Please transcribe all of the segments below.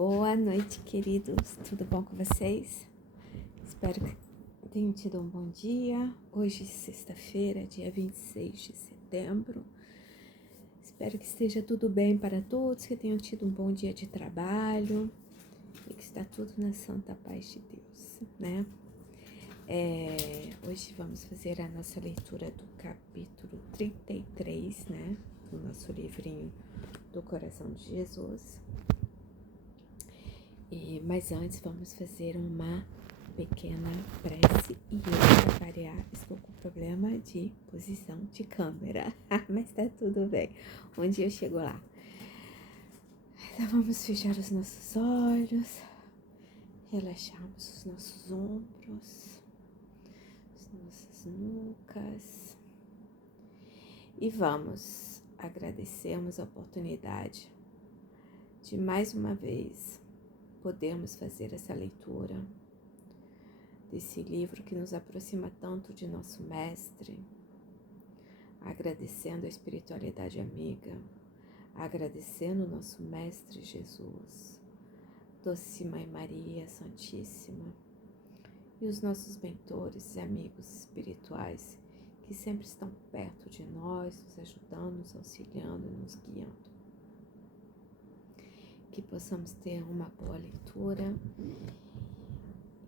Boa noite, queridos. Tudo bom com vocês? Espero que tenham tido um bom dia. Hoje, sexta-feira, dia 26 de setembro. Espero que esteja tudo bem para todos, que tenham tido um bom dia de trabalho e que está tudo na santa paz de Deus, né? Hoje vamos fazer a nossa leitura do capítulo 33, né? Do nosso livrinho do Coração de Jesus. Mas antes vamos fazer uma pequena prece e eu, para variar, estou com problema de posição de câmera, mas tá tudo bem, um dia eu chego lá. Então vamos fechar os nossos olhos, relaxarmos os nossos ombros, as nossas nucas e vamos agradecermos a oportunidade de mais uma vez podermos fazer essa leitura desse livro que nos aproxima tanto de nosso mestre, agradecendo a espiritualidade amiga, agradecendo o nosso mestre Jesus, Doce Mãe Maria Santíssima e os nossos mentores e amigos espirituais que sempre estão perto de nós, nos ajudando, nos auxiliando e nos guiando. Que possamos ter uma boa leitura,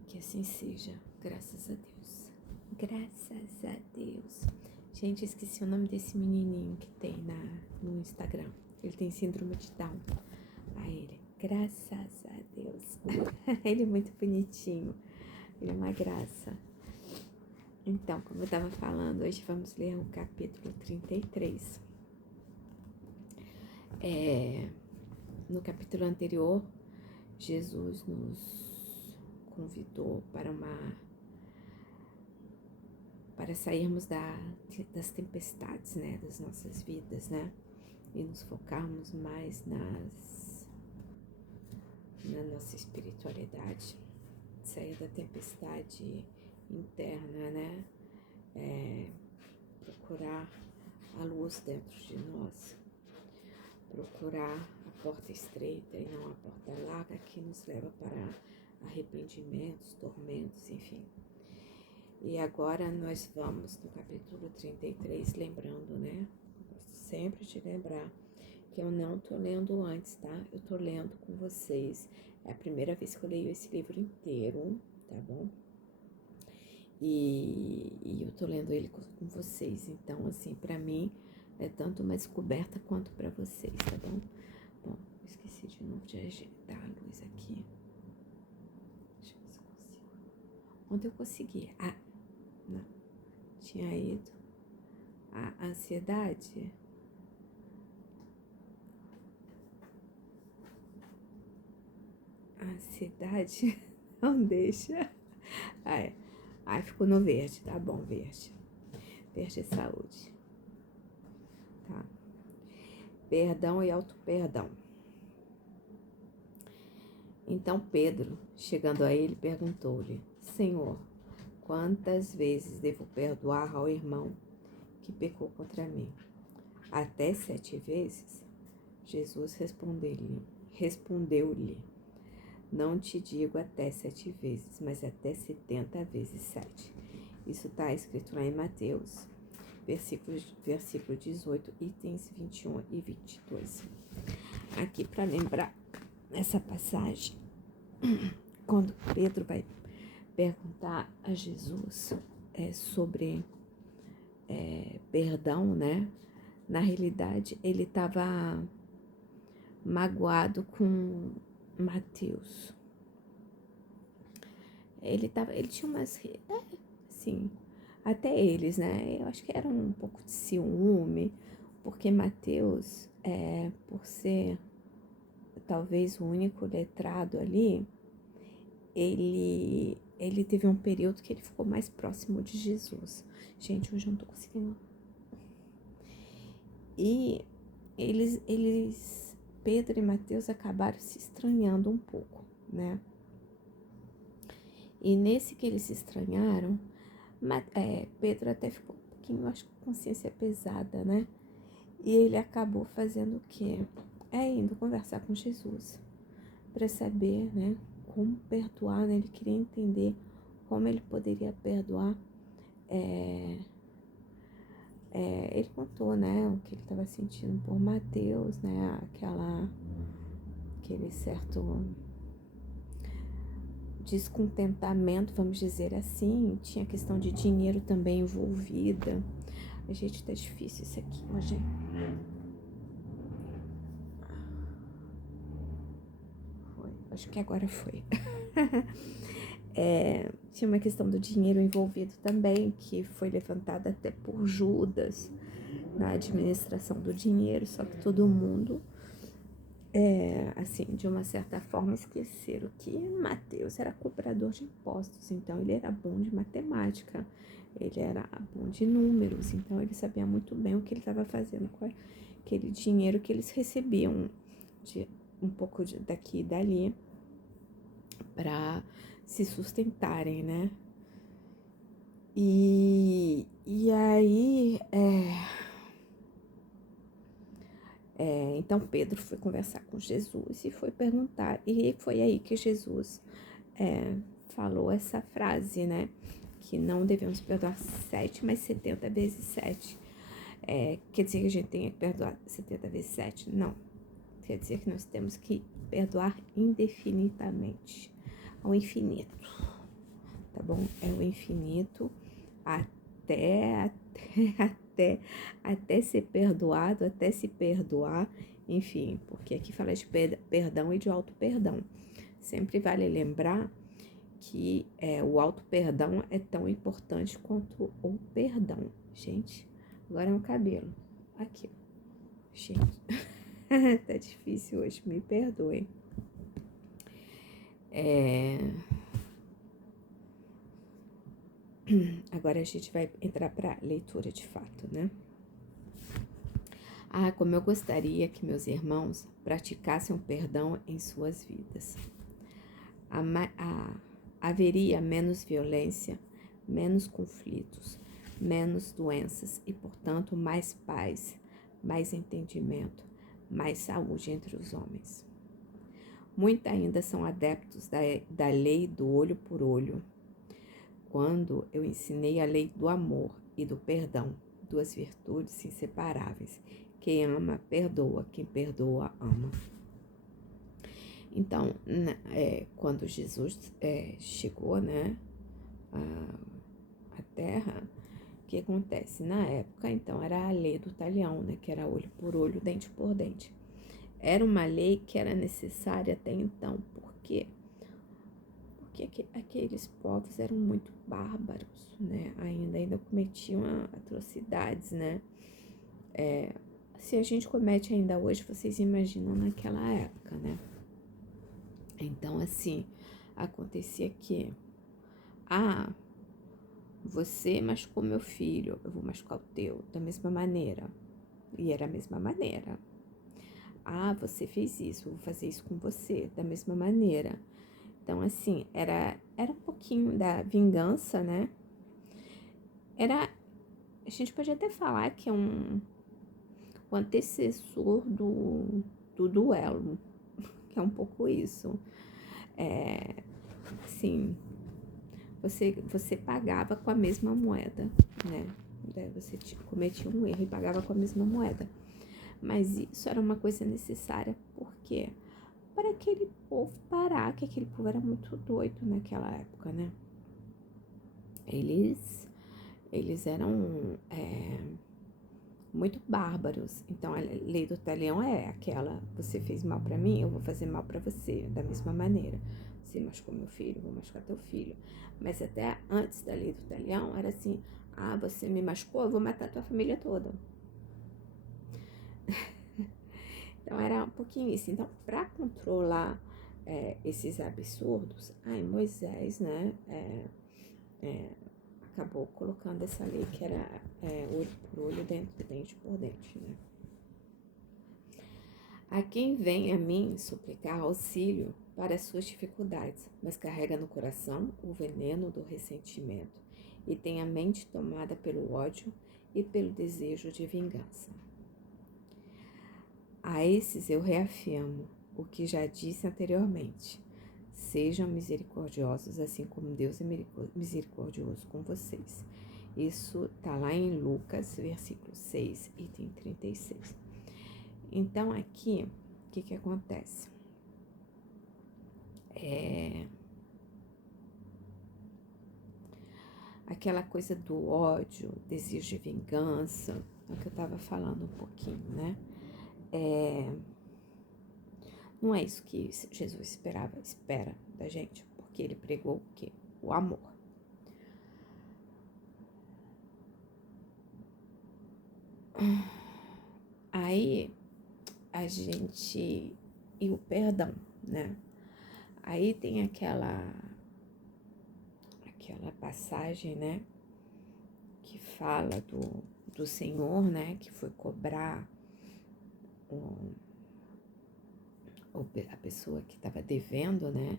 que assim seja, graças a Deus. Graças a Deus. Gente, esqueci o nome desse menininho que tem no Instagram. Ele tem síndrome de Down. Ele, graças a Deus. Ele é muito bonitinho. Ele é uma graça. Então, como eu estava falando, hoje vamos ler o capítulo 33. No capítulo anterior, Jesus nos convidou para sairmos das tempestades, né, das nossas vidas, né, e nos focarmos mais na nossa espiritualidade, sair da tempestade interna, né, procurar a luz dentro de nós, procurar a porta estreita e não a porta larga que nos leva para arrependimentos, tormentos, enfim. E agora nós vamos no capítulo 33, lembrando, né? Eu gosto sempre de lembrar que eu não tô lendo antes, tá? Eu tô lendo com vocês. É a primeira vez que eu leio esse livro inteiro, tá bom? E eu tô lendo ele com vocês. Então, assim, pra mim é tanto uma descoberta quanto pra vocês, tá bom? Bom, esqueci de novo de ajeitar a luz aqui. Deixa eu ver se eu consigo. Ontem eu consegui. Não. Tinha ido. A ansiedade. A ansiedade não deixa. Ficou no verde, tá bom, verde. Verde é saúde. Tá. Perdão e auto-perdão. Então Pedro, chegando a ele, perguntou-lhe: Senhor, quantas vezes devo perdoar ao irmão que pecou contra mim? Até 7 vezes? Jesus respondeu-lhe: Não te digo até 7 vezes, mas até 70 vezes 7. Isso está escrito lá em Mateus, versículo 18, itens 21 e 22. Aqui para lembrar essa passagem, quando Pedro vai perguntar a Jesus sobre perdão, né? Na realidade, ele estava magoado com Mateus. Ele tinha umas, assim, até eles, né? Eu acho que era um pouco de ciúme, porque Mateus, por ser talvez o único letrado ali, ele teve um período que ele ficou mais próximo de Jesus. Gente, hoje eu não tô conseguindo. E Pedro e Mateus acabaram se estranhando um pouco, né? E nesse que eles se estranharam, Pedro até ficou um pouquinho, acho que com consciência pesada, né? E ele acabou fazendo o quê? Indo conversar com Jesus, para saber, né, como perdoar, né? Ele queria entender como ele poderia perdoar. Ele contou, né, o que ele estava sentindo por Mateus, né, aquele certo descontentamento, vamos dizer assim. Tinha questão de dinheiro também envolvida. A gente, tá difícil isso aqui hoje. Foi, acho que agora foi. Tinha uma questão do dinheiro envolvido também, que foi levantada até por Judas na administração do dinheiro, só que todo mundo, assim, de uma certa forma, esqueceram que Mateus era cobrador de impostos, então ele era bom de matemática, ele era bom de números, então ele sabia muito bem o que ele estava fazendo com aquele dinheiro que eles recebiam de um pouco daqui e dali para se sustentarem, né? E aí, então Pedro foi conversar com Jesus e foi perguntar, e foi aí que Jesus falou essa frase, né? Que não devemos perdoar 7, mas 70 vezes 7. Quer dizer que a gente tem que perdoar 70 vezes 7? Não. Quer dizer que nós temos que perdoar indefinidamente, ao infinito, tá bom? É o infinito até ser perdoado, até se perdoar, enfim, porque aqui fala de perdão e de auto-perdão. Sempre vale lembrar que o auto-perdão é tão importante quanto o perdão. Gente, agora é um cabelo. Aqui, gente. Tá difícil hoje, me perdoem. Agora a gente vai entrar para leitura de fato, né? Como eu gostaria que meus irmãos praticassem o perdão em suas vidas. Haveria menos violência, menos conflitos, menos doenças e, portanto, mais paz, mais entendimento, mais saúde entre os homens. Muitos ainda são adeptos da lei do olho por olho. Quando eu ensinei a lei do amor e do perdão, duas virtudes inseparáveis. Quem ama, perdoa. Quem perdoa, ama. Então, quando Jesus chegou, né, à Terra, o que acontece? Na época, então, era a lei do talião, né, que era olho por olho, dente por dente. Era uma lei que era necessária até então. Por quê? Porque aqueles povos eram muito bárbaros, né? Ainda cometiam atrocidades, né? Se a gente comete ainda hoje, vocês imaginam naquela época, né? Então, assim, acontecia que, você machucou meu filho, eu vou machucar o teu, da mesma maneira. E era a mesma maneira. Você fez isso, eu vou fazer isso com você, da mesma maneira. Então, assim, era um pouquinho da vingança, né? A gente pode até falar que é o antecessor do duelo, que é um pouco isso. Assim, você pagava com a mesma moeda, né? Você cometia um erro e pagava com a mesma moeda. Mas isso era uma coisa necessária, porque para aquele povo parar, que aquele povo era muito doido naquela época, né? Eles eram muito bárbaros. Então, a lei do talião é aquela: você fez mal pra mim, eu vou fazer mal pra você, da mesma maneira. Você machucou meu filho, eu vou machucar teu filho. Mas até antes da lei do talião, era assim: você me machucou, eu vou matar tua família toda. Então, era um pouquinho isso. Então, para controlar esses absurdos, Moisés, né, acabou colocando essa lei que era olho por olho, dente por dente, né? A quem vem a mim suplicar auxílio para as suas dificuldades, mas carrega no coração o veneno do ressentimento e tem a mente tomada pelo ódio e pelo desejo de vingança. A esses eu reafirmo, o que já disse anteriormente. Sejam misericordiosos, assim como Deus é misericordioso com vocês. Isso tá lá em Lucas, versículo 6, item 36. Então, aqui, o que acontece? Aquela coisa do ódio, desejo de vingança, é o que eu tava falando um pouquinho, né? Não é isso que Jesus espera da gente, porque ele pregou o quê? O amor. Aí, a gente... E o perdão, né? Aí tem aquela passagem, né? Que fala do Senhor, né? Que foi cobrar a pessoa que estava devendo, né?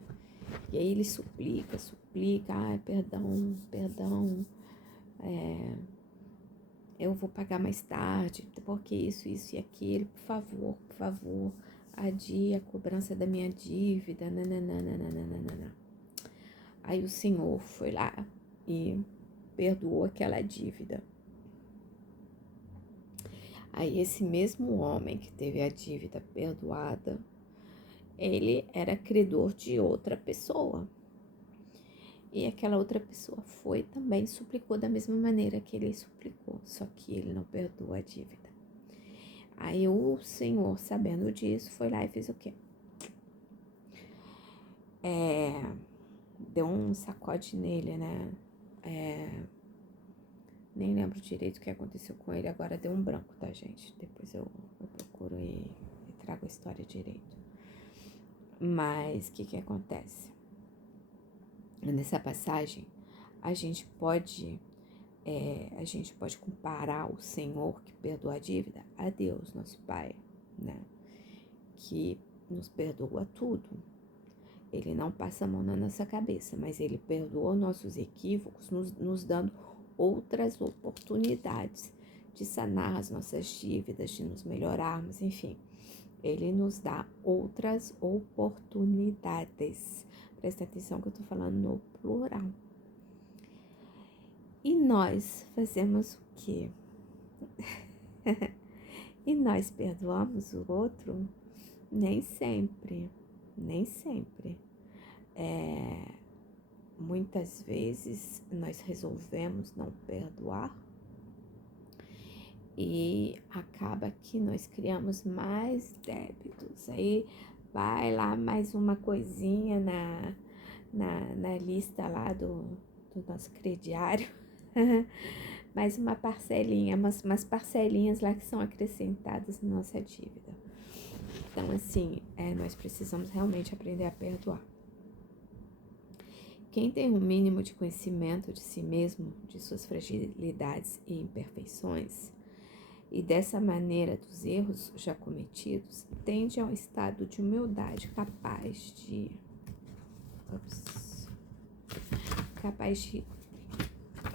E aí ele suplica, perdão, eu vou pagar mais tarde, porque isso e aquilo, por favor, adie a cobrança da minha dívida, nananana. Aí o Senhor foi lá e perdoou aquela dívida. Aí esse mesmo homem que teve a dívida perdoada, ele era credor de outra pessoa. E aquela outra pessoa foi também, suplicou da mesma maneira que ele suplicou, só que ele não perdoou a dívida. Aí o Senhor, sabendo disso, foi lá e fez o quê? Deu um sacode nele, né? Nem lembro direito o que aconteceu com ele, agora deu um branco, tá, gente? Depois eu procuro e trago a história direito. Mas o que acontece? Nessa passagem, a gente pode comparar o Senhor que perdoa a dívida a Deus, nosso Pai, né? Que nos perdoa tudo. Ele não passa a mão na nossa cabeça, mas ele perdoa nossos equívocos, nos dando outras oportunidades de sanar as nossas dívidas, de nos melhorarmos, enfim. Ele nos dá outras oportunidades. Presta atenção que eu tô falando no plural. E nós fazemos o quê? E nós perdoamos o outro? Nem sempre. Muitas vezes nós resolvemos não perdoar e acaba que nós criamos mais débitos. Aí vai lá mais uma coisinha na lista lá do nosso crediário. Mais uma parcelinha, umas parcelinhas lá que são acrescentadas na nossa dívida. Então, assim, nós precisamos realmente aprender a perdoar. Quem tem um mínimo de conhecimento de si mesmo, de suas fragilidades e imperfeições, e dessa maneira dos erros já cometidos, tende a um estado de humildade capaz de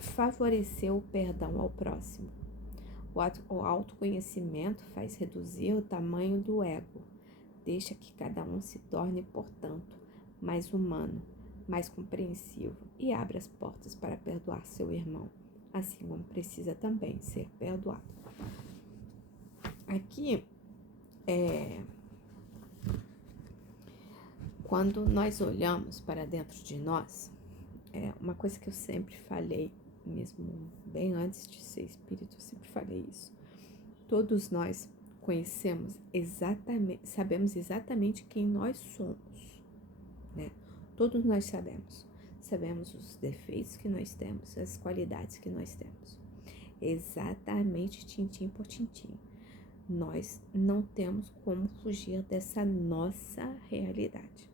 favorecer o perdão ao próximo. O autoconhecimento faz reduzir o tamanho do ego, deixa que cada um se torne, portanto, mais humano, mais compreensivo e abre as portas para perdoar seu irmão, assim como precisa também ser perdoado. Aqui, quando nós olhamos para dentro de nós, uma coisa que eu sempre falei, mesmo bem antes de ser espírito, eu sempre falei isso. Todos nós sabemos exatamente quem nós somos, né? Todos nós sabemos. Sabemos os defeitos que nós temos, as qualidades que nós temos. Exatamente, tintim por tintim. Nós não temos como fugir dessa nossa realidade.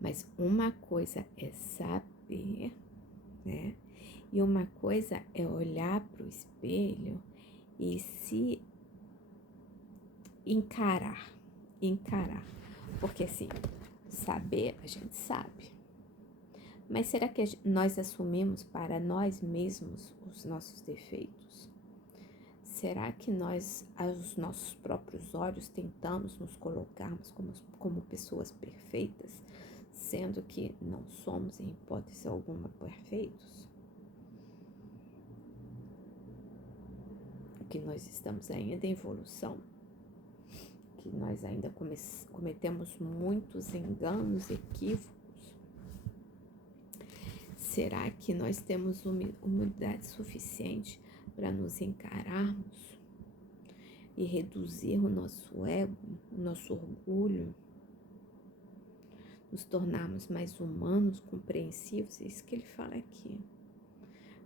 Mas uma coisa é saber, né? E uma coisa é olhar para o espelho e se encarar. Porque assim, saber, a gente sabe. Mas será que nós assumimos para nós mesmos os nossos defeitos? Será que nós, aos nossos próprios olhos, tentamos nos colocarmos como pessoas perfeitas, sendo que não somos, em hipótese alguma, perfeitos? Que nós estamos ainda em evolução, que nós ainda cometemos muitos enganos, equívocos. Será que nós temos humildade suficiente para nos encararmos e reduzir o nosso ego, o nosso orgulho, nos tornarmos mais humanos, compreensivos? É isso que ele fala aqui.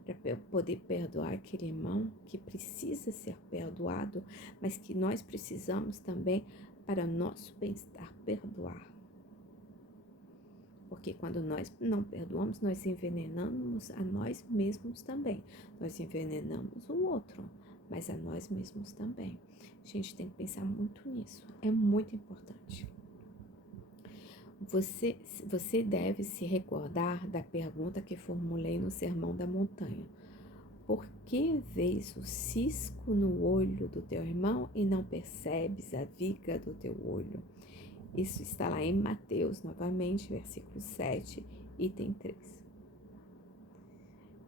Para poder perdoar aquele irmão que precisa ser perdoado, mas que nós precisamos também, para nosso bem-estar, perdoar. Porque quando nós não perdoamos, nós envenenamos a nós mesmos também. Nós envenenamos o outro, mas a nós mesmos também. A gente tem que pensar muito nisso. É muito importante. Você deve se recordar da pergunta que formulei no Sermão da Montanha. Por que vês o cisco no olho do teu irmão e não percebes a viga do teu olho? Isso está lá em Mateus, novamente, versículo 7, item 3.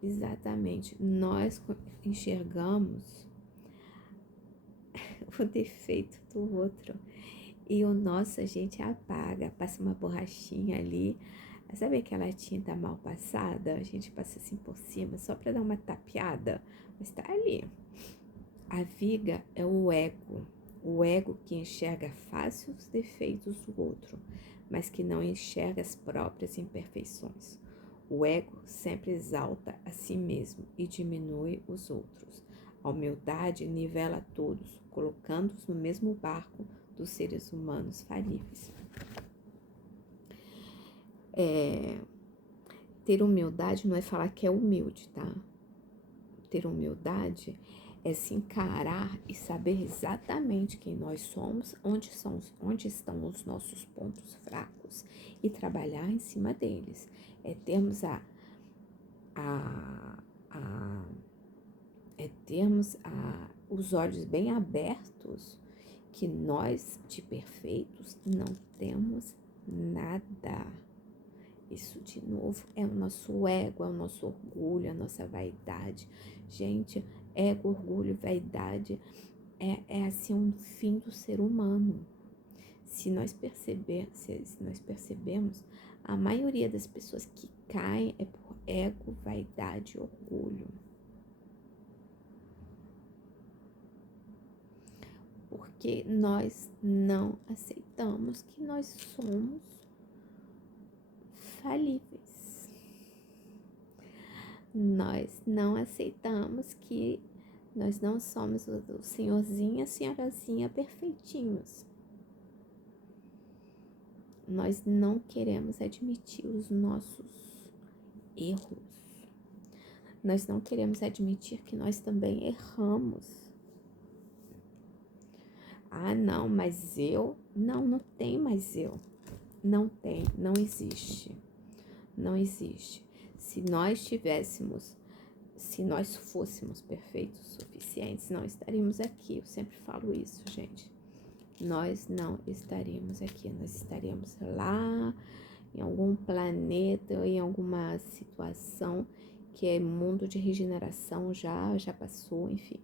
Exatamente, nós enxergamos o defeito do outro e o nosso a gente apaga, passa uma borrachinha ali. Sabe aquela tinta mal passada? A gente passa assim por cima só para dar uma tapeada, mas tá ali. A viga é o ego que enxerga fácil os defeitos do outro, mas que não enxerga as próprias imperfeições. O ego sempre exalta a si mesmo e diminui os outros. A humildade nivela todos, colocando-os no mesmo barco dos seres humanos falíveis. Ter humildade não é falar que é humilde, tá? Ter humildade é se encarar e saber exatamente quem nós somos, onde estão os nossos pontos fracos e trabalhar em cima deles. É termos os olhos bem abertos, que nós de perfeitos não temos nada. Isso, de novo, é o nosso ego, é o nosso orgulho, a nossa vaidade. Gente, ego, orgulho, vaidade é assim um fim do ser humano. Se nós percebemos, a maioria das pessoas que caem é por ego, vaidade e orgulho. Porque nós não aceitamos que nós somos falíveis. Nós não aceitamos que nós não somos o senhorzinho e a senhorazinha perfeitinhos. Nós não queremos admitir os nossos erros. Nós não queremos admitir que nós também erramos. Ah, não, mas eu... Não tem mais eu. Não tem, não existe. Não existe. Se nós fôssemos perfeitos o suficientes, não estaríamos aqui. Eu sempre falo isso, gente. Nós não estaríamos aqui. Nós estaríamos lá em algum planeta, em alguma situação que é mundo de regeneração, já passou, enfim.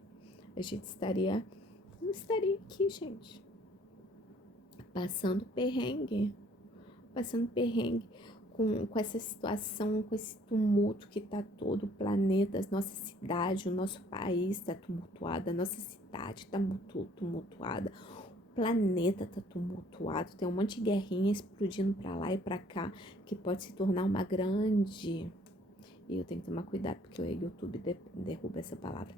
A gente não estaria aqui, gente. Passando perrengue com essa situação, com esse tumulto que tá todo o planeta, a nossa cidade, o nosso país tá tumultuado, a nossa cidade tá tumultuada, o planeta tá tumultuado, tem um monte de guerrinha explodindo pra lá e pra cá, que pode se tornar uma grande... E eu tenho que tomar cuidado, porque o YouTube derruba essa palavra.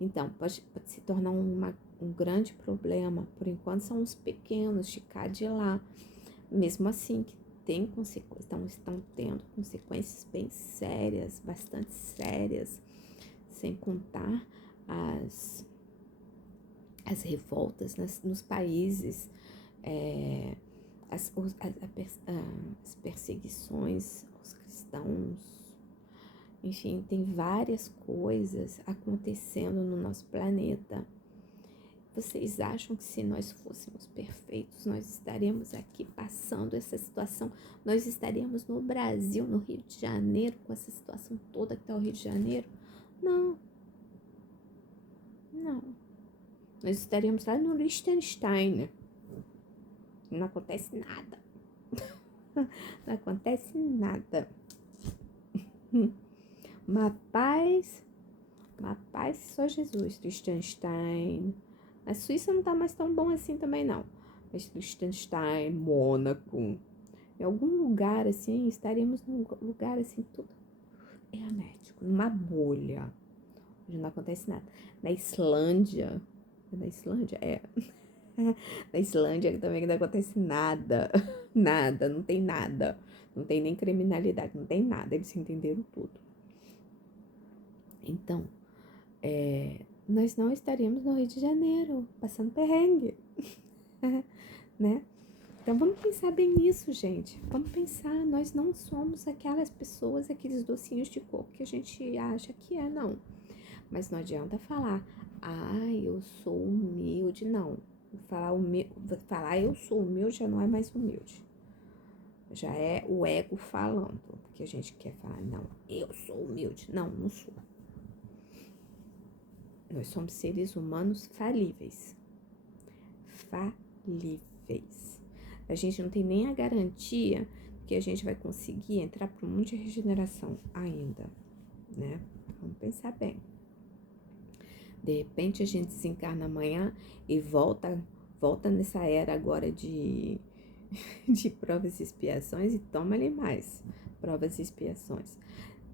Então, pode se tornar um grande problema. Por enquanto, são os pequenos de cá de lá. Mesmo assim, que tem consequências, estão tendo consequências bem sérias, bastante sérias, sem contar as revoltas nos países, as perseguições aos cristãos, enfim, tem várias coisas acontecendo no nosso planeta. Vocês acham que se nós fôssemos perfeitos, nós estaríamos aqui passando essa situação? Nós estaríamos no Brasil, no Rio de Janeiro, com essa situação toda que está o Rio de Janeiro? Não, não. Nós estaríamos lá no Liechtenstein. Não acontece nada. Não acontece nada. Uma paz só Jesus. Liechtenstein. A Suíça não tá mais tão bom assim também, não. Mas Liechtenstein, Mônaco, em algum lugar assim, estaríamos num lugar assim, tudo hermético, numa bolha, onde não acontece nada. Na Islândia, na Islândia também não acontece nada, nada, não tem nada. Não tem nem criminalidade, não tem nada, eles entenderam tudo. Então, nós não estaríamos no Rio de Janeiro, passando perrengue, né? Então, vamos pensar bem nisso, gente. Vamos pensar, nós não somos aquelas pessoas, aqueles docinhos de coco que a gente acha que é, não. Mas não adianta falar, eu sou humilde, não. Falar eu sou humilde já não é mais humilde. Já é o ego falando, porque a gente quer falar, não, eu sou humilde. Não, não sou. Nós somos seres humanos falíveis. Falíveis. A gente não tem nem a garantia que a gente vai conseguir entrar para o mundo de regeneração ainda, né? Vamos pensar bem. De repente a gente desencarna amanhã e volta nessa era agora de provas e expiações e toma ali mais provas e expiações.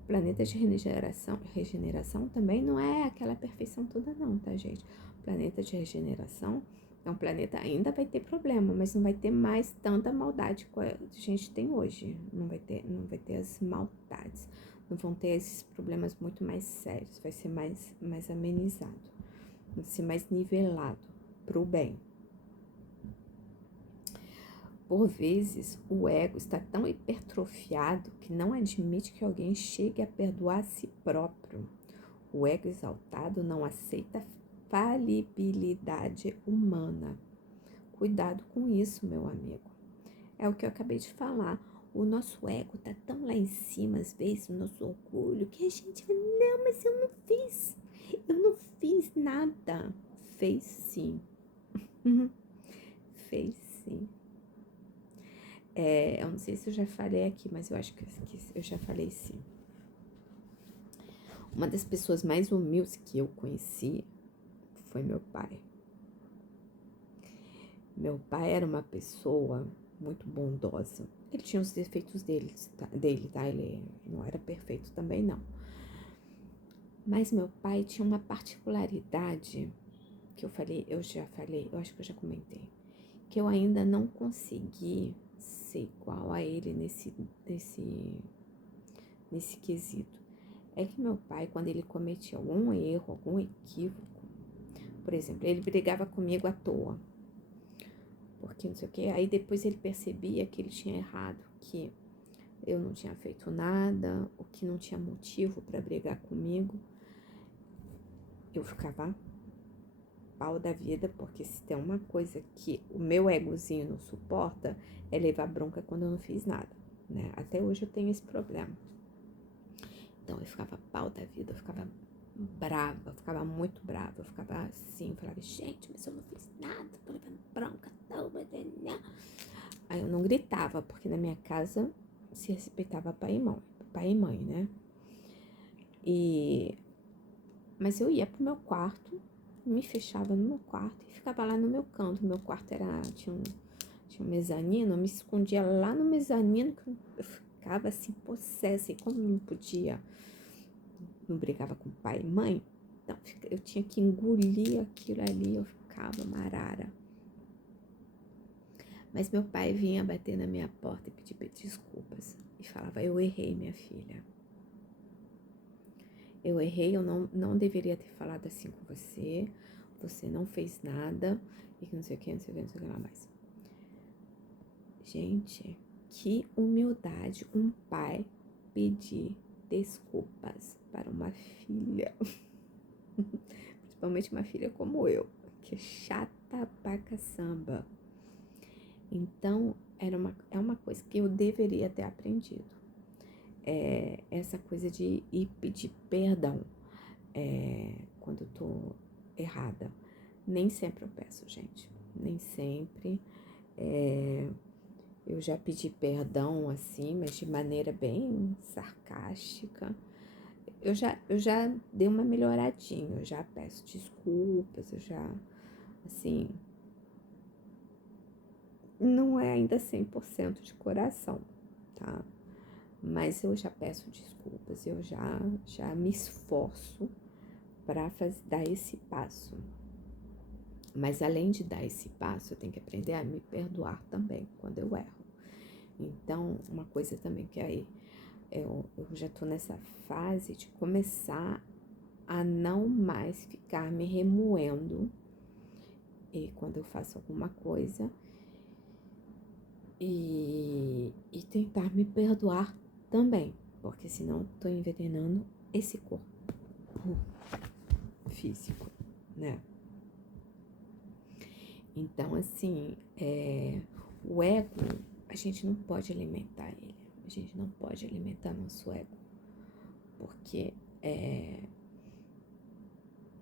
Planeta de regeneração também não é aquela perfeição toda não, tá, gente? Planeta de regeneração é um planeta, ainda vai ter problema, mas não vai ter mais tanta maldade que a gente tem hoje. Não vai ter as maldades. Não vão ter esses problemas muito mais sérios. Vai ser mais amenizado. Vai ser mais nivelado pro bem. Por vezes, o ego está tão hipertrofiado que não admite que alguém chegue a perdoar a si próprio. O ego exaltado não aceita falibilidade humana. Cuidado com isso, meu amigo. É o que eu acabei de falar. O nosso ego tá tão lá em cima, às vezes, o nosso orgulho, que a gente fala, não, mas eu não fiz nada. Fez sim. Fez sim. Eu não sei se eu já falei aqui, mas eu acho que eu já falei sim. Uma das pessoas mais humildes que eu conheci foi meu pai. Meu pai era uma pessoa muito bondosa. Ele tinha os defeitos dele, tá? Ele não era perfeito também, não. Mas meu pai tinha uma particularidade que eu acho que eu já comentei, que eu ainda não consegui ser igual a ele nesse quesito. É que meu pai, quando ele cometia algum erro, algum equívoco, por exemplo, ele brigava comigo à toa, porque não sei o que, aí depois ele percebia que ele tinha errado, que eu não tinha feito nada, ou que não tinha motivo para brigar comigo, eu ficava pau da vida, porque se tem uma coisa que o meu egozinho não suporta, é levar bronca quando eu não fiz nada, né? Até hoje eu tenho esse problema. Então eu ficava pau da vida, eu ficava brava, eu ficava muito brava, eu ficava assim, eu falava, gente, mas eu não fiz nada, tô levando bronca, não. Aí eu não gritava, porque na minha casa se respeitava pai e mãe, né? Mas eu ia pro meu quarto, me fechava no meu quarto e ficava lá no meu canto. Meu quarto tinha um mezanino, eu me escondia lá no mezanino, que eu ficava assim, possessa, e como não podia, não brigava com pai e mãe, então eu tinha que engolir aquilo ali, eu ficava marara. Mas meu pai vinha bater na minha porta e pedir desculpas. E falava, eu errei, minha filha. Eu errei, eu não deveria ter falado assim com você. Você não fez nada. E que não sei o que, não sei o que lá mais. Gente, que humildade um pai pedir desculpas para uma filha. Principalmente uma filha como eu. que é chata pra caçamba. Então, é uma coisa que eu deveria ter aprendido. Essa coisa de ir pedir perdão quando eu tô errada. Nem sempre eu peço, gente. Nem sempre. Eu já pedi perdão assim, mas de maneira bem sarcástica. Eu já dei uma melhoradinha, eu já peço desculpas, eu já, assim, não é ainda 100% de coração, tá? Mas eu já peço desculpas, eu já me esforço para dar esse passo. Mas além de dar esse passo, eu tenho que aprender a me perdoar também quando eu erro. Então, uma coisa também que aí eu já tô nessa fase de começar a não mais ficar me remoendo e quando eu faço alguma coisa e tentar me perdoar também, porque senão tô envenenando esse corpo físico, né? Então, assim, o ego, a gente não pode alimentar ele, a gente não pode alimentar nosso ego, porque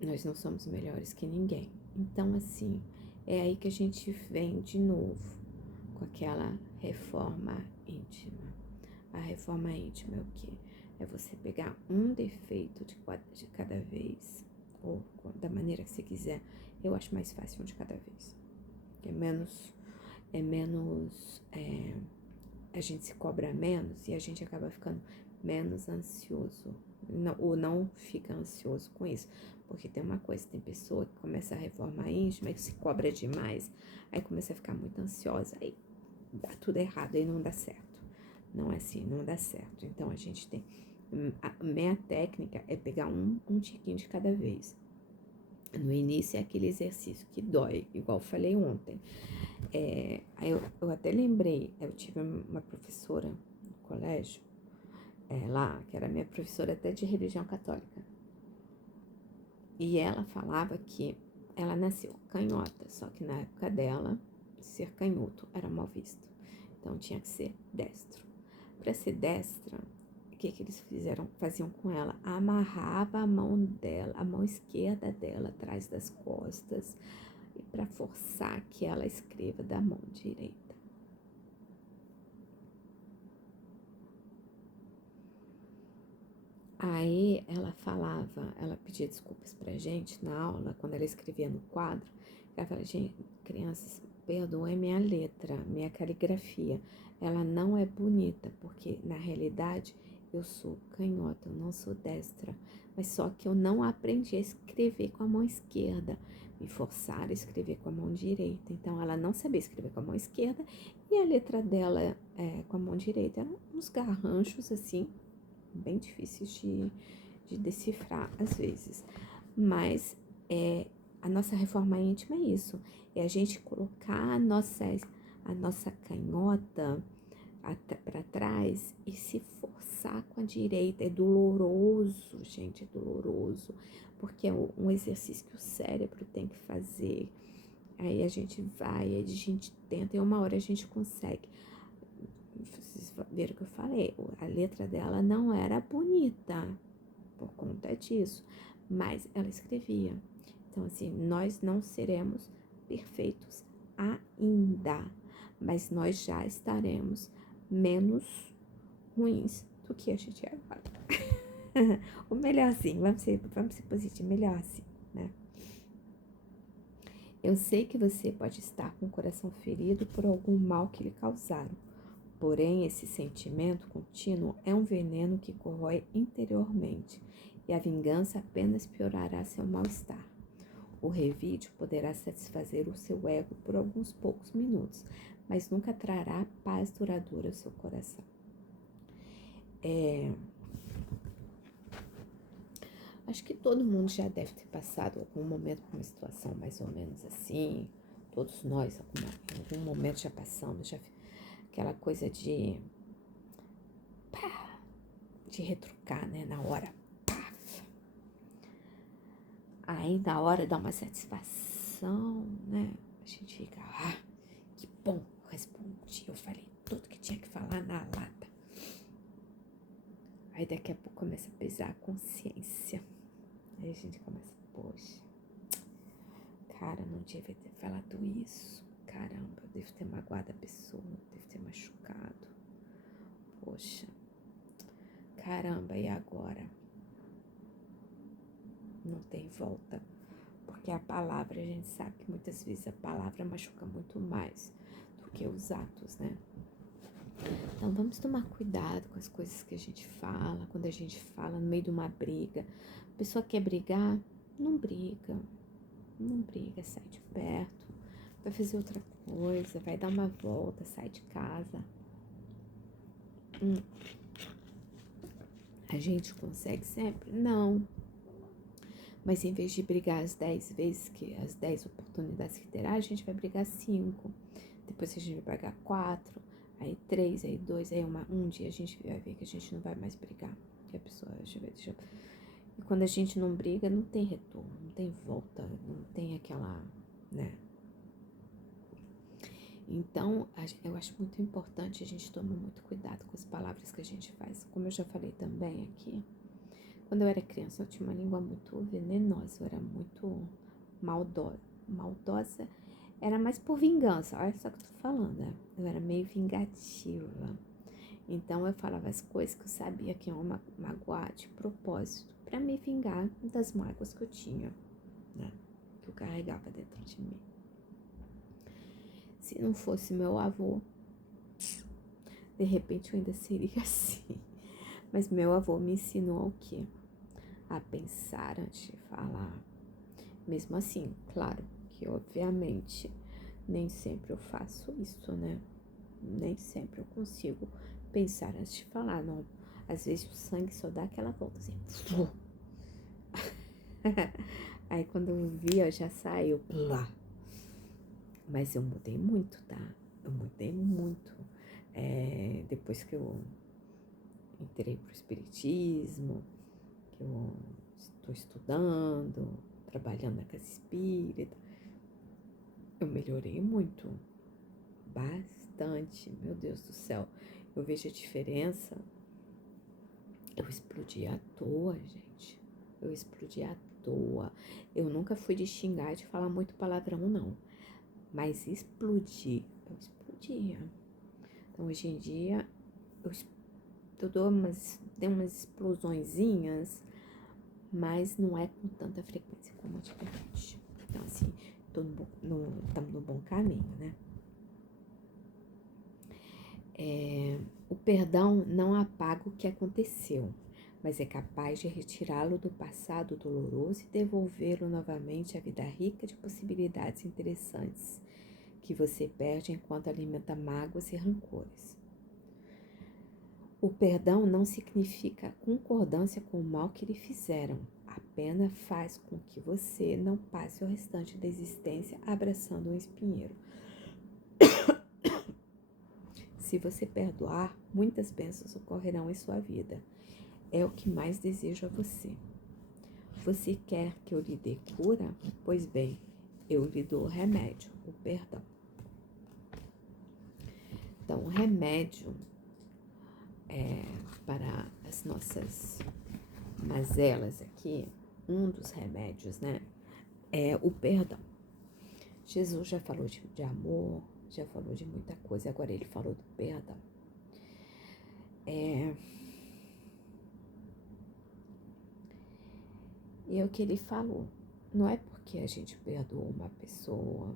nós não somos melhores que ninguém. Então, assim, é aí que a gente vem de novo com aquela reforma íntima. A reforma íntima é o quê? É você pegar um defeito de cada vez, ou da maneira que você quiser. Eu acho mais fácil um de cada vez. A gente se cobra menos e a gente acaba ficando menos ansioso. Ou não fica ansioso com isso. Porque tem uma coisa, tem pessoa que começa a reforma íntima e se cobra demais, aí começa a ficar muito ansiosa, aí dá tudo errado, aí não dá certo. Não é assim, não dá certo. Então a gente tem. A minha técnica é pegar um tiquinho de cada vez. No início é aquele exercício que dói, igual eu falei ontem. Aí eu até lembrei, eu tive uma professora no colégio, lá, que era minha professora até de religião católica. E ela falava que ela nasceu canhota, só que na época dela, ser canhoto era mal visto. Então tinha que ser destro. Para ser destra, o que eles faziam com ela? Amarrava a mão dela, a mão esquerda dela atrás das costas, e para forçar que ela escreva da mão direita. Aí ela falava, ela pedia desculpas pra gente na aula, quando ela escrevia no quadro. Ela falava, gente, crianças, perdoem minha letra, minha caligrafia. Ela não é bonita, porque na realidade eu sou canhota, eu não sou destra. Mas só que eu não aprendi a escrever com a mão esquerda. Me forçaram a escrever com a mão direita. Então ela não sabia escrever com a mão esquerda e a letra dela com a mão direita eram uns garranchos assim, bem difíceis de decifrar às vezes. Mas a nossa reforma íntima é isso. É a gente colocar a nossa canhota para trás e se forçar com a direita. É doloroso, gente, é doloroso. Porque é um exercício que o cérebro tem que fazer. Aí a gente vai, aí a gente tenta e uma hora a gente consegue. Vocês viram o que eu falei, a letra dela não era bonita por conta disso, mas ela escrevia. Então, assim, nós não seremos perfeitos ainda, mas nós já estaremos menos ruins do que a gente é agora. O melhor assim, vamos ser positivo, melhor assim, né? Eu sei que você pode estar com o coração ferido por algum mal que lhe causaram. Porém, esse sentimento contínuo é um veneno que corrói interiormente, e a vingança apenas piorará seu mal-estar. O revide poderá satisfazer o seu ego por alguns poucos minutos, mas nunca trará paz duradoura ao seu coração. Acho que todo mundo já deve ter passado algum momento por uma situação mais ou menos assim. Todos nós, em algum momento já passamos, aquela coisa de retrucar, né, na hora. Aí na hora dá uma satisfação, coração, né? A gente fica, que bom, eu respondi, eu falei tudo que tinha que falar na lata. Aí daqui a pouco começa a pesar a consciência. Aí a gente começa, poxa, cara, não devia ter falado isso. Caramba, eu devo ter magoado a pessoa, devo ter machucado. Poxa, caramba, e agora? Não tem volta. Porque a palavra, a gente sabe que muitas vezes a palavra machuca muito mais do que os atos, né? Então vamos tomar cuidado com as coisas que a gente fala, quando a gente fala no meio de uma briga. A pessoa quer brigar, não briga, sai de perto, vai fazer outra coisa, vai dar uma volta, sai de casa. A gente consegue sempre? Não. Mas em vez de brigar as 10 vezes, as 10 oportunidades que terá, a gente vai brigar 5. Depois a gente vai brigar 4, aí 3, aí 2, aí um dia a gente vai ver que a gente não vai mais brigar. Que a pessoa vai deixar. E quando a gente não briga, não tem retorno, não tem volta, não tem aquela, né? Então, eu acho muito importante a gente tomar muito cuidado com as palavras que a gente faz. Como eu já falei também aqui, quando eu era criança, eu tinha uma língua muito venenosa, eu era muito maldosa. Era mais por vingança, olha só o que eu tô falando, né? Eu era meio vingativa. Então, eu falava as coisas que eu sabia que iam magoar de propósito, pra me vingar das mágoas que eu tinha, né? Que eu carregava dentro de mim. Se não fosse meu avô, de repente eu ainda seria assim. Mas meu avô me ensinou o quê? A pensar antes de falar. Mesmo assim, claro que obviamente nem sempre eu faço isso, né? Nem sempre eu consigo pensar antes de falar, não. Às vezes o sangue só dá aquela volta assim. Aí quando eu vi, eu já saiu. Mas eu mudei muito, tá? Eu mudei muito. Depois que eu entrei pro espiritismo, que eu estou estudando, trabalhando na casa espírita, eu melhorei muito, bastante, meu Deus do céu. Eu vejo a diferença. Eu explodi à toa, gente. Eu explodi à toa. Eu nunca fui de xingar, de falar muito palavrão, não. Mas explodir, eu explodia. Então, hoje em dia, eu tenho umas explosõezinhas, mas não é com tanta frequência como antigamente. Então, assim, estamos no bom caminho, né? O perdão não apaga o que aconteceu, mas é capaz de retirá-lo do passado doloroso e devolvê-lo novamente à vida rica de possibilidades interessantes que você perde enquanto alimenta mágoas e rancores. O perdão não significa concordância com o mal que lhe fizeram, apenas faz com que você não passe o restante da existência abraçando um espinheiro. Se você perdoar, muitas bênçãos ocorrerão em sua vida. É o que mais desejo a você. Você quer que eu lhe dê cura? Pois bem, eu lhe dou o remédio, o perdão. Então, o remédio para as nossas mazelas aqui, um dos remédios, né, é o perdão. Jesus já falou de amor, já falou de muita coisa, agora ele falou do perdão. E é o que ele falou. Não é porque a gente perdoou uma pessoa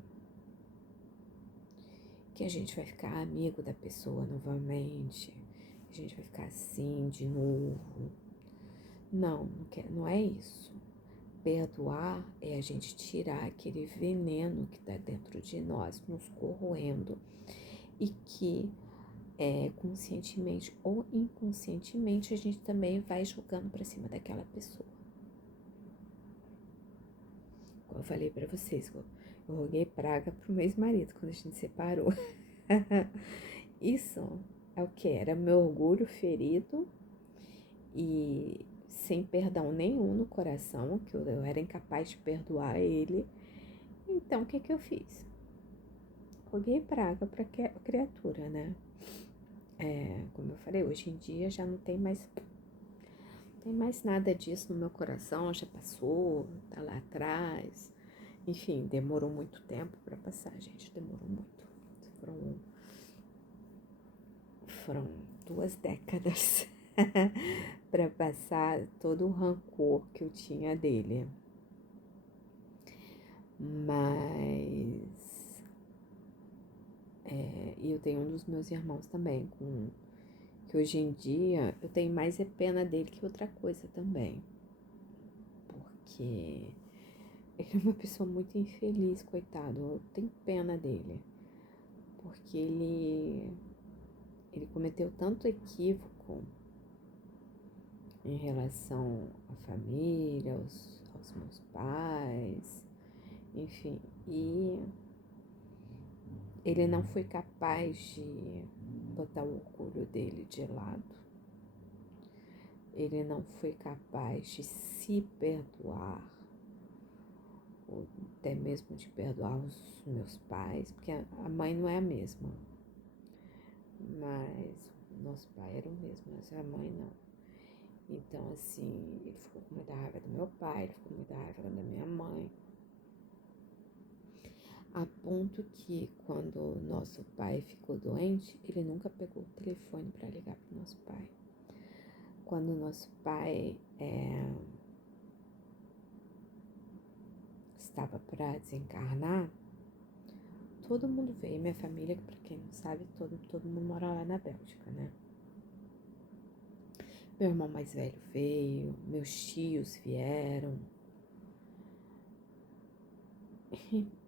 que a gente vai ficar amigo da pessoa novamente, a gente vai ficar assim de novo. Não, não é isso. Perdoar é a gente tirar aquele veneno que está dentro de nós, nos corroendo, e que conscientemente ou inconscientemente a gente também vai jogando para cima daquela pessoa. Como eu falei para vocês, eu roguei praga pro meu ex-marido quando a gente separou. Isso é o que? Era meu orgulho ferido e sem perdão nenhum no coração, que eu era incapaz de perdoar ele. Então, o que que eu fiz? Roguei praga pra criatura, né? Como eu falei, hoje em dia já não tem mais nada disso no meu coração, já passou, tá lá atrás. Enfim, demorou muito tempo pra passar, gente, demorou muito. Foram 2 décadas pra passar todo o rancor que eu tinha dele. Mas e eu tenho um dos meus irmãos também, que hoje em dia eu tenho mais pena dele que outra coisa também. Porque ele é uma pessoa muito infeliz, coitado. Eu tenho pena dele. Porque ele cometeu tanto equívoco em relação à família, aos meus pais, enfim. E ele não foi capaz de botar o orgulho dele de lado. Ele não foi capaz de se perdoar, ou até mesmo de perdoar os meus pais, porque a mãe não é a mesma. Mas o nosso pai era o mesmo, mas a mãe não. Então, assim, ele ficou com muita raiva do meu pai, ele ficou com muita raiva da minha mãe. A ponto que, quando nosso pai ficou doente, ele nunca pegou o telefone para ligar para o nosso pai. Quando nosso pai estava para desencarnar, todo mundo veio. Minha família, para quem não sabe, todo mundo mora lá na Bélgica, né? Meu irmão mais velho veio, meus tios vieram.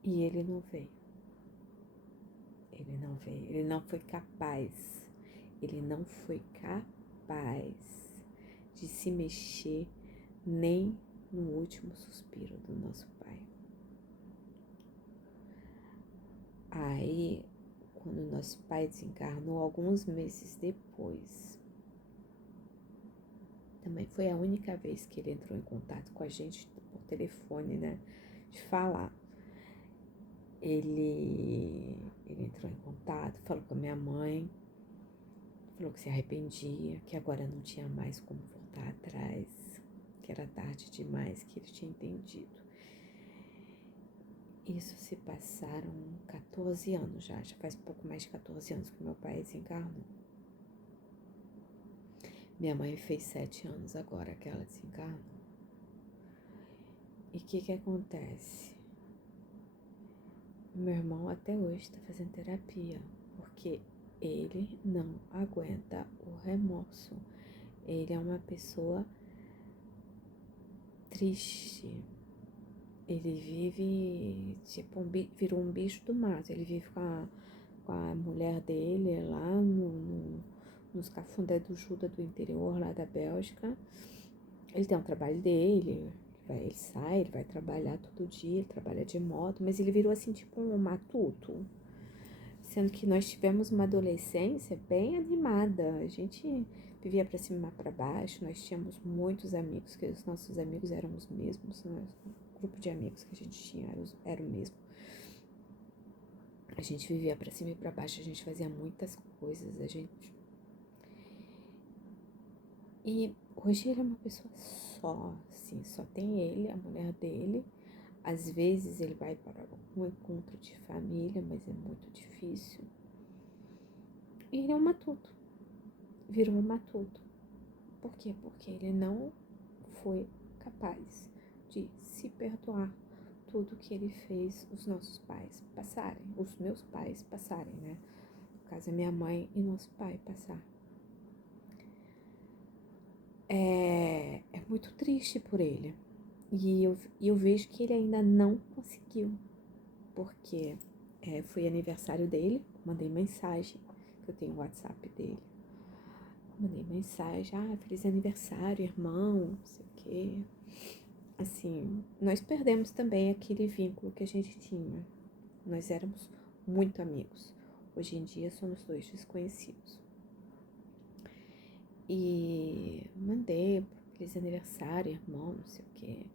E ele não veio. Ele não veio. Ele não foi capaz. Ele não foi capaz de se mexer nem no último suspiro do nosso pai. Aí, quando nosso pai desencarnou, alguns meses depois, também foi a única vez que ele entrou em contato com a gente por telefone, né? De falar. Ele entrou em contato, falou com a minha mãe, falou que se arrependia, que agora não tinha mais como voltar atrás, que era tarde demais, que ele tinha entendido. Isso se passaram 14 anos já faz pouco mais de 14 anos que meu pai desencarnou. Minha mãe fez 7 anos agora que ela desencarnou. E o que acontece? Meu irmão até hoje está fazendo terapia, porque ele não aguenta o remorso. Ele é uma pessoa triste. Ele vive, tipo, virou um bicho do mato. Ele vive com a mulher dele lá nos cafundé do Juda do interior, lá da Bélgica. Ele tem um trabalho dele, ele sai, ele vai trabalhar todo dia, ele trabalha de moto, mas ele virou assim, tipo, um matuto. Sendo que nós tivemos uma adolescência bem animada. A gente vivia pra cima e pra baixo, nós tínhamos muitos amigos, que os nossos amigos eram os mesmos, né? O grupo de amigos que a gente tinha era o mesmo. A gente vivia pra cima e pra baixo, a gente fazia muitas coisas, E hoje ele é uma pessoa só, assim, só tem ele, a mulher dele. Às vezes ele vai para algum encontro de família, mas é muito difícil. E ele é um matuto, virou um matuto. Por quê? Porque ele não foi capaz de se perdoar tudo que ele fez os nossos pais passarem, os meus pais passarem, né? No caso, a minha mãe e nosso pai passar. É muito triste por ele. E eu vejo que ele ainda não conseguiu, porque foi aniversário dele, mandei mensagem, que eu tenho o WhatsApp dele. Mandei mensagem, feliz aniversário, irmão, não sei o quê. Assim, nós perdemos também aquele vínculo que a gente tinha. Nós éramos muito amigos. Hoje em dia somos 2 desconhecidos. E mandei, feliz aniversário, irmão, não sei o quê.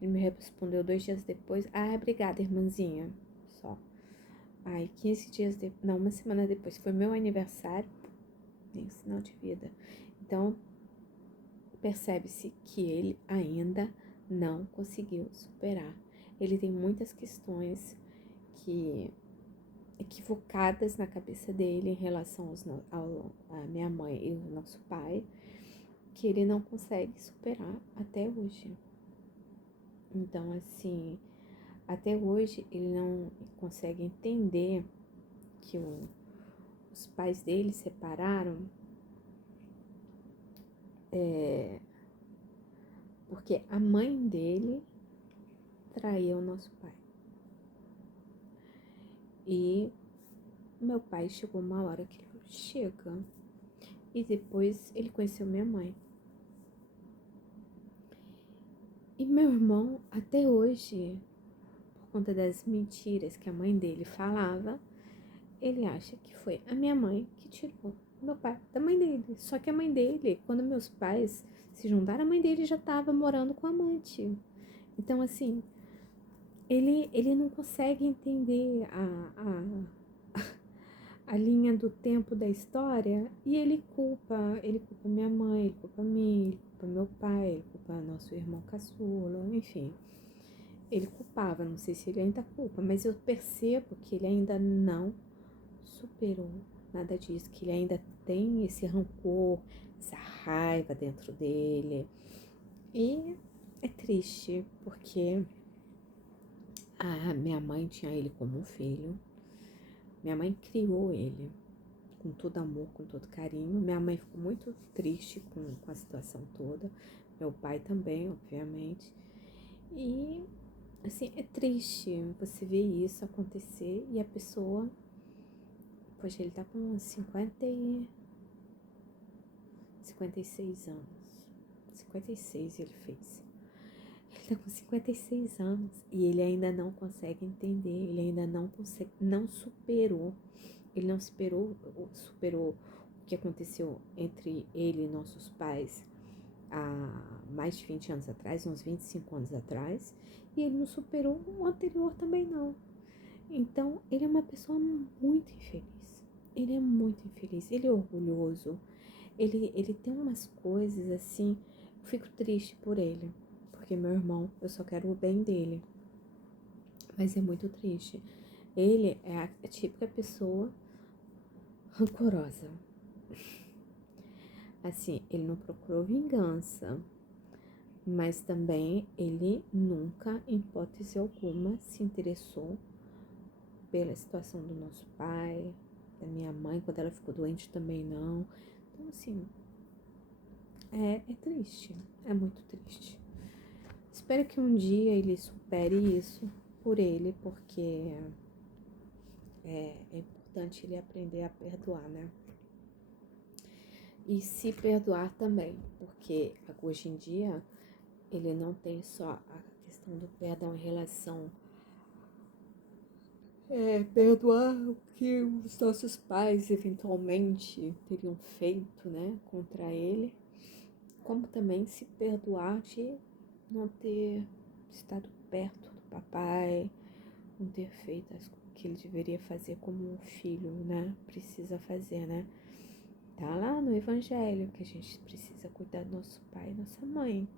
Ele me respondeu 2 dias depois. Ah, obrigada, irmãzinha. Só. Aí, 15 dias depois. Não, uma semana depois. Foi meu aniversário. Nem sinal de vida. Então, percebe-se que ele ainda não conseguiu superar. Ele tem muitas questões que equivocadas na cabeça dele em relação à minha mãe e ao nosso pai, que ele não consegue superar até hoje. Então, assim, até hoje ele não consegue entender que os pais dele separaram porque a mãe dele traiu o nosso pai. E meu pai chegou uma hora que ele chega. E depois ele conheceu minha mãe. E meu irmão, até hoje, por conta das mentiras que a mãe dele falava, ele acha que foi a minha mãe que tirou meu pai da mãe dele. Só que a mãe dele, quando meus pais se juntaram, a mãe dele já estava morando com a amante. Então, assim, ele não consegue entender a linha do tempo da história e ele culpa minha mãe, ele culpa mim, ele culpa meu pai, ele culpa nosso irmão caçula, enfim. Ele culpava, não sei se ele ainda culpa, mas eu percebo que ele ainda não superou nada disso, que ele ainda tem esse rancor, essa raiva dentro dele. E é triste, porque a minha mãe tinha ele como um filho. Minha mãe criou ele com todo amor, com todo carinho. Minha mãe ficou muito triste com a situação toda. Meu pai também, obviamente. E, assim, é triste você ver isso acontecer e a pessoa... Poxa, ele tá com 56 anos. 56 ele fez. Ele tá com 56 anos e ele ainda não consegue entender, ele ainda não consegue, não superou. Ele não superou o que aconteceu entre ele e nossos pais há mais de 20 anos atrás, uns 25 anos atrás, e ele não superou o anterior também não. Então, ele é uma pessoa muito infeliz. Ele é muito infeliz, ele é orgulhoso, ele tem umas coisas assim, eu fico triste por ele, porque meu irmão, eu só quero o bem dele, mas é muito triste. Ele é a típica pessoa rancorosa. Assim, ele não procurou vingança, mas também ele nunca, em hipótese alguma, se interessou pela situação do nosso pai, da minha mãe, quando ela ficou doente também não. Então, assim, é triste, é muito triste. Espero que um dia ele supere isso por ele, porque é importante ele aprender a perdoar, né? E se perdoar também, porque hoje em dia ele não tem só a questão do perdão em relação perdoar o que os nossos pais eventualmente teriam feito, né, contra ele, como também se perdoar de não ter estado perto do papai, não ter feito as coisas que ele deveria fazer como um filho, né, precisa fazer, né. Tá lá no evangelho que a gente precisa cuidar do nosso pai e nossa mãe.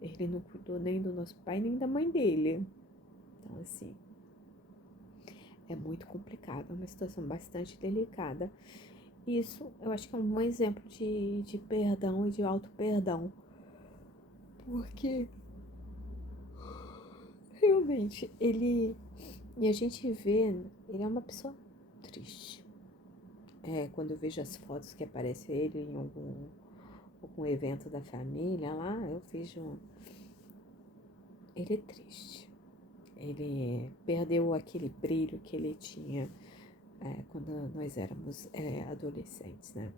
Ele não cuidou nem do nosso pai nem da mãe dele. Então, assim, é muito complicado, é uma situação bastante delicada. Isso eu acho que é um bom exemplo de perdão e de auto-perdão. Porque realmente ele. E a gente vê, ele é uma pessoa triste. Quando eu vejo as fotos que aparece ele em algum evento da família lá, eu vejo. Ele é triste. Ele perdeu aquele brilho que ele tinha quando nós éramos adolescentes, né?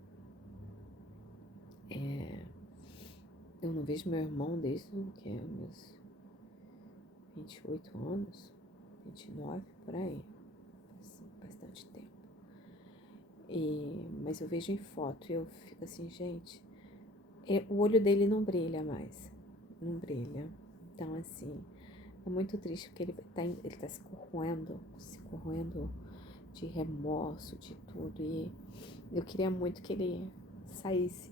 Eu não vejo meu irmão desde meus 28 anos, 29, por aí, bastante tempo. Mas eu vejo em foto e eu fico assim, gente, o olho dele não brilha mais, não brilha. Então, assim, É muito triste porque ele tá se corroendo de remorso, de tudo. E eu queria muito que ele saísse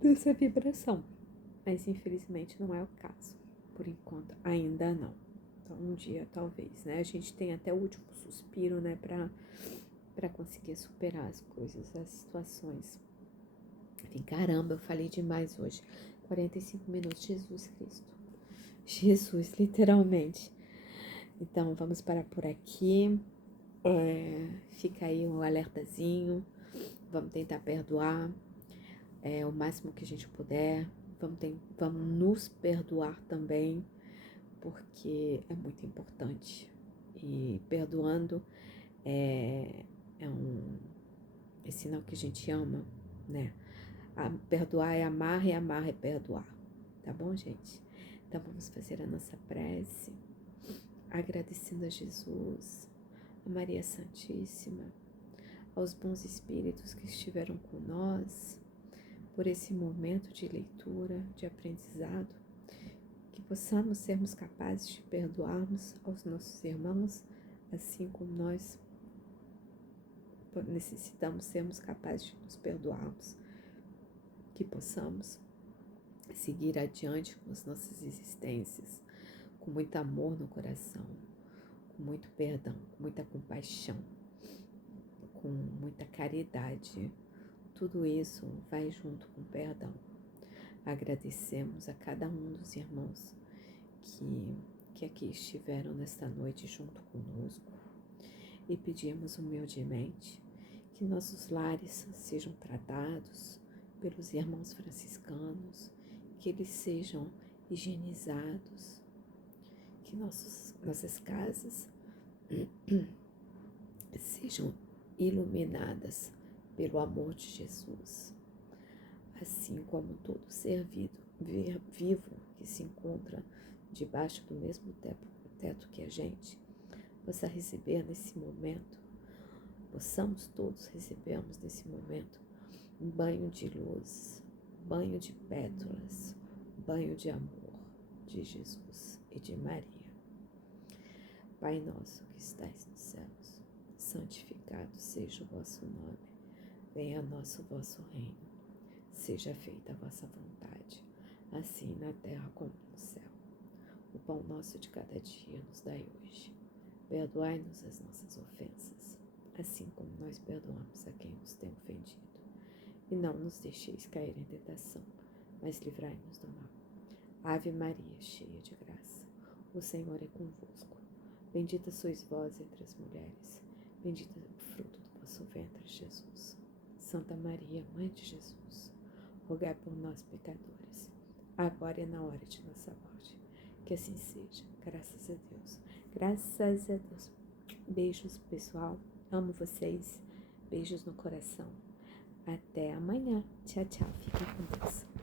dessa vibração. Mas infelizmente não é o caso. Por enquanto, ainda não. Então um dia talvez, né? A gente tem até o último suspiro, né? Pra conseguir superar as coisas, as situações. Enfim, caramba, eu falei demais hoje. 45 minutos, Jesus Cristo. Jesus, literalmente. Então, vamos parar por aqui. Fica aí um alertazinho. Vamos tentar perdoar o máximo que a gente puder. Vamos nos perdoar também, porque é muito importante. E perdoando é sinal que a gente ama, né? Perdoar é amar e amar é perdoar. Tá bom, gente? Então vamos fazer a nossa prece, agradecendo a Jesus, a Maria Santíssima, aos bons espíritos que estiveram com nós, por esse momento de leitura, de aprendizado, que possamos sermos capazes de perdoarmos aos nossos irmãos, assim como nós necessitamos sermos capazes de nos perdoarmos, que possamos seguir adiante com as nossas existências, com muito amor no coração, com muito perdão, com muita compaixão, com muita caridade. Tudo isso vai junto com o perdão. Agradecemos a cada um dos irmãos que aqui estiveram nesta noite junto conosco e pedimos humildemente que nossos lares sejam tratados pelos irmãos franciscanos, que eles sejam higienizados, que nossas casas sejam iluminadas pelo amor de Jesus, assim como todo ser vivo que se encontra debaixo do mesmo teto que a gente, possa receber nesse momento, possamos todos recebermos nesse momento um banho de luz, banho de pétalas, banho de amor de Jesus e de Maria. Pai nosso que estais nos céus, santificado seja o vosso nome, venha a nós o vosso reino, seja feita a vossa vontade, assim na terra como no céu. O pão nosso de cada dia nos dai hoje. Perdoai-nos as nossas ofensas, assim como nós perdoamos a quem nos tem ofendido. E não nos deixeis cair em tentação, mas livrai-nos do mal. Ave Maria, cheia de graça, o Senhor é convosco. Bendita sois vós entre as mulheres, bendito é o fruto do vosso ventre, Jesus. Santa Maria, Mãe de Jesus, rogai por nós, pecadores, agora e na hora de nossa morte. Que assim seja, graças a Deus. Graças a Deus. Beijos, pessoal. Amo vocês. Beijos no coração. Até amanhã. Tchau, tchau. Fica com Deus.